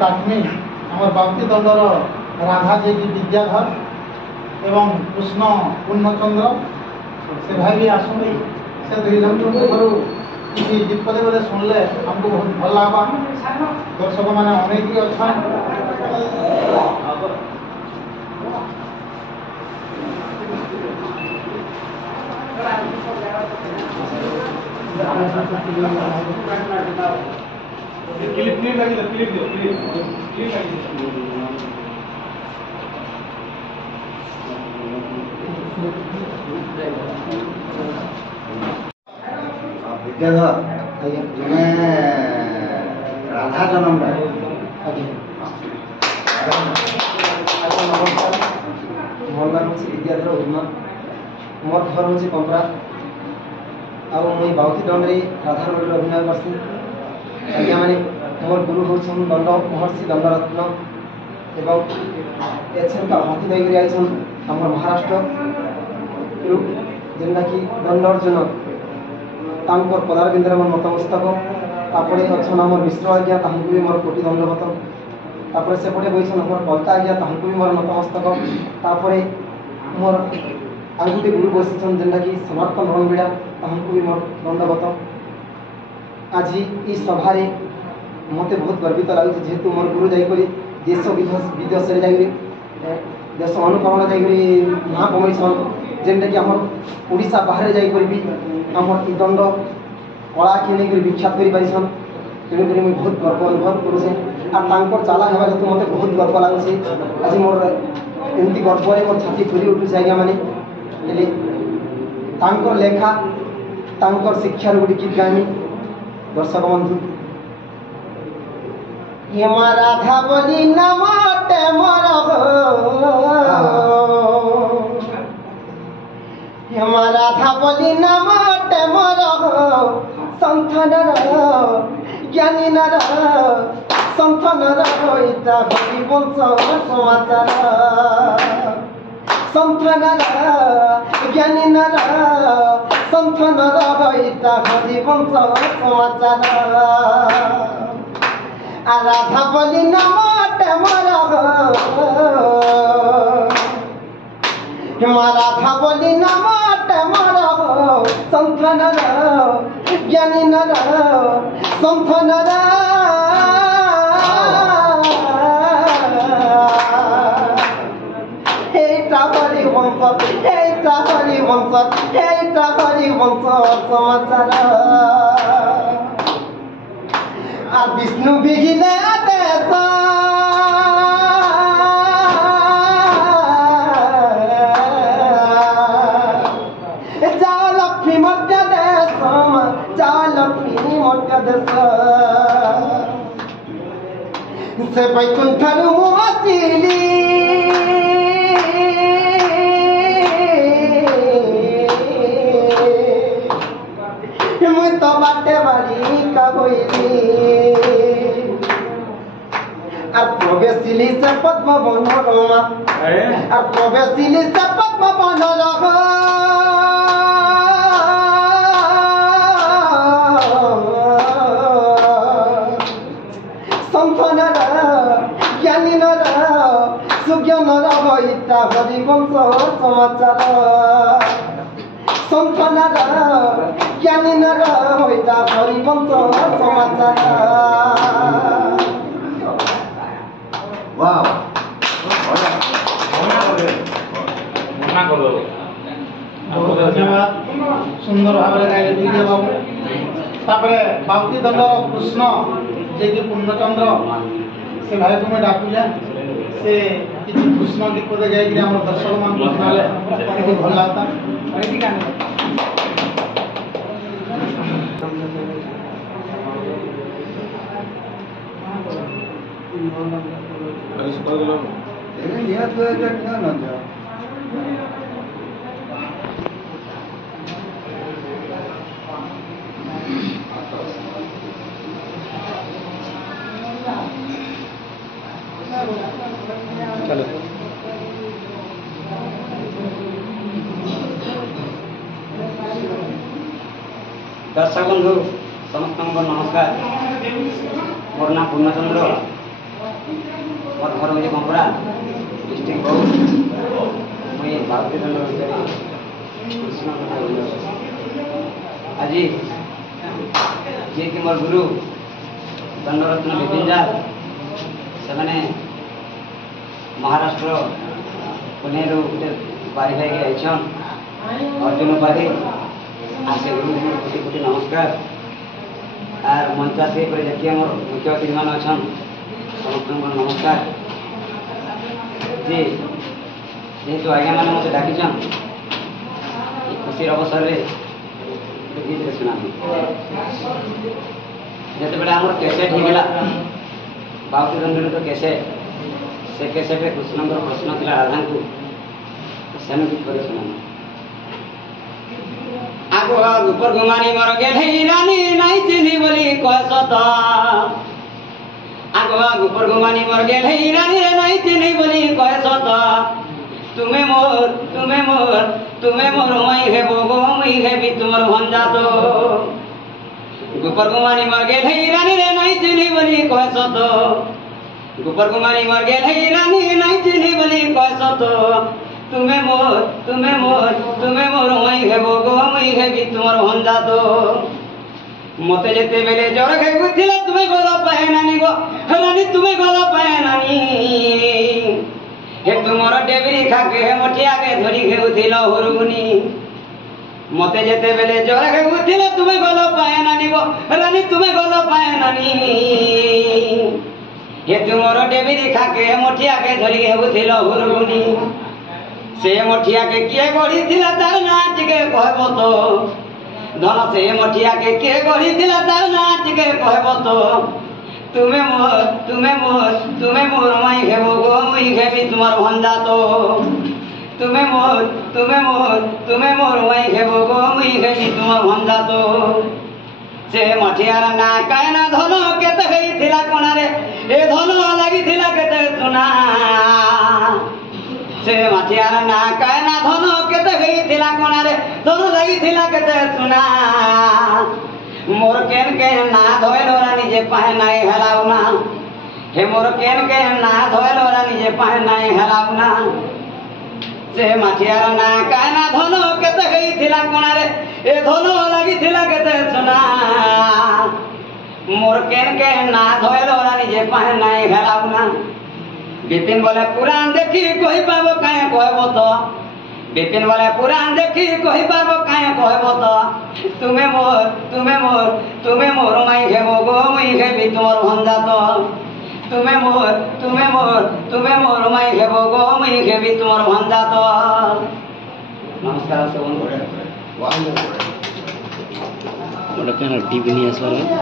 डाकमी आम बाउती दंडर राधा जी की विद्याधर एवं कृष्ण पूर्णचंद्र से भाई भी आसुनी से दुई जन किसी गीत पदे पदे शुणले हमको बहुत भल लगा। दर्शक मैंने अनेक अच्छा विद्याधर तुमे राधा जन्म मोर नाम हूँ विद्याधर उन्नत मोर घर हूँ कंपरा मुई बाउती दंडे राधा रोल अभिनय करसी। आज्ञा मैंने मोर गुरु हूँ दंड महर्षि दंडरत्न एवं एछनका हकी देकर आईछन आम महाराष्ट्र जेनटा कि दंडार्जुन तांकर पदारविंदर मोर नतमस्तक तापरे अच्छन आम मिश्र आज्ञा तांको भी मोर कोटि दंडवत तापरे सेपटे बहीछन आम कलता आज्ञा तांको भी मोर नतमस्तक तापरे मोर आगुटे गुरु बसीछन जेनटा कि सनातन रणबीड़ा तांको भी मोर दंडवत। आज ई सभार मत बहुत गर्वित लगे जेहेतु मोर गुरु जाकर देश विदेश देश अनुकरण जाकरी ना कमईसन जेनटा कि आम ओडिशा बाहर जाकर भी आम ई दंड कला के लेकर विख्यात कर पारिछन। तेणुक मुझे बहुत गर्व अनुभव करुचे और चाला हेबा हेतु मत बहुत गर्व लगुचे। आज मोर एमती गर्व मोर छाती फुली उठुचे आज्ञा मैंने लेखा शिक्षार गोटे गीत गानी दर्शक बंधु राधा बोली नमटे मोर राधा बोली नमटे मोर संथन ज्ञानी नर संथन रईता हरि वंश समाचार संथन ज्ञानी नर संथन रईता हरि वंश समाचार राधा बोली नमटे मोर राधा बोली नमटे मोर संथन ज्ञानी नर संथन हरि वंश समाचार विष्णु बिगिले देश जाओ लक्ष्मी मध्य देश जाओ लक्ष्मी मध्य देश से बैकुंठ मुआसिली मुई तो बाटे बाड़ी कहली और प्रवेशिली से पद्म बनोरमा और प्रवेशिली से पद्म बनोरमा संथन ज्ञानी नर सुज्ञान रईता हरि वंश समाचार संथन ज्ञानी नर होता हरि वंश समाचार। बहुत धन्यवाद सुंदर भाव में गाइले विजय बाबू। तापरे बाउती दंडर कृष्ण जे कि पूर्णचंद्र से भाई को मैं डाकुजा से किसी कृष्ण गीत पदे गाई आम दर्शक मान भल लगता चलो दर्शक बंधु समस्त नमस्कार। मोर नाम पूर्णचंद्र मोर घर मुझे कंपड़ा डिस्ट्रिक्ट बहुत मुझे भारतीय दंड भितर कृष्ण आज जी कि मोर गुरु दंडरत्न विपिन से महाराष्ट्र पुणे बारी भाई आईछन अर्जुन उपाधि आसे गुरु कोटि कोटि नमस्कार आर मंचा से जी मोर मुख्य अतिथि मान अच्छा समस्त नमस्कार जी जेहेतु आज्ञा मैंने मत डाकिछन खुशी अवसर में गीत शुणा जिते आम कैसेट होगा बाबू दंड तो कैसेट से कैसेट कृष्ण प्रश्न थी राधा को सेन गीत कर शुणा आगो गुपर गुमानी मर गेल रानी नाई चिन्ही बोली कहसत आगो गुपर गुमानी मर गेल रानी रे नाई चिन्ही बोली कहसत तुम्हें मोर मई हे बोगो मई हे भी तुमर भंजा तो गुपर गुमानी मर गेल रानी रे नाई चिन्ही बोली कहसत गुपर गुमानी मर गेल रानी नाई चिन्ही बोली कहसत तुम्हें मोर मई हे बोगो मई हे भी तुमर भंजा तो मते जेते बेले जर खेगु थिला तुम्हें गला पाए नानी गो रानी तुम्हें गला पाए नानी हे तुमर डेबरी खाके हे मठिया के धरी घेउथिल हरुनी मते जेते बेले जर खेगु थिला तुम्हें गला पाए नानी गो रानी तुम्हें गला पाए नानी हे तुमर डेबरी खाके हे मठिया के धरी घेउथिल हरुनी से मठिया के किए गढ़ी थिला तार नाच के कहबो तो धन से मठिया के किए गढ़ी थिला तार नाच के कहबो तो तुम्हें मोर मई घेबो गो मई घेबी तुमर भंजा तो तुम्हें मोर मई घेबो गो मई घेबी तुमर भंजा तो से मठियार ना कायना धन केते गई थिला कोना रे ए धन लागि थिला केते सुना से मठियार ना कायना धन केते गई थिला कोना रे धन लागि थिला केते सुना मोर केन के ना धोइलो रानी जे पाए नाई हलाउना हे मोर केन के ना धोइलो रानी जे पाए नाई हलाउना से मठियार ना कायना धन केते गई थिला कोना रे ए धन लागि थिला केते सुना मोर केन के ना धोइलो रानी जे पाए नाई हलाउना विपिन बोले पुराण देखी कही पाबो काहे कहबो तो विपिन बोले पुराण देखी कही पाबो काहे कहबो तो तुम्हें मोर माई घेबो गो मई घेबी तुमर भंजा तो तुम्हें मोर माई घेबो गो मई घेबी तुमर भंजा तो नमस्कार सब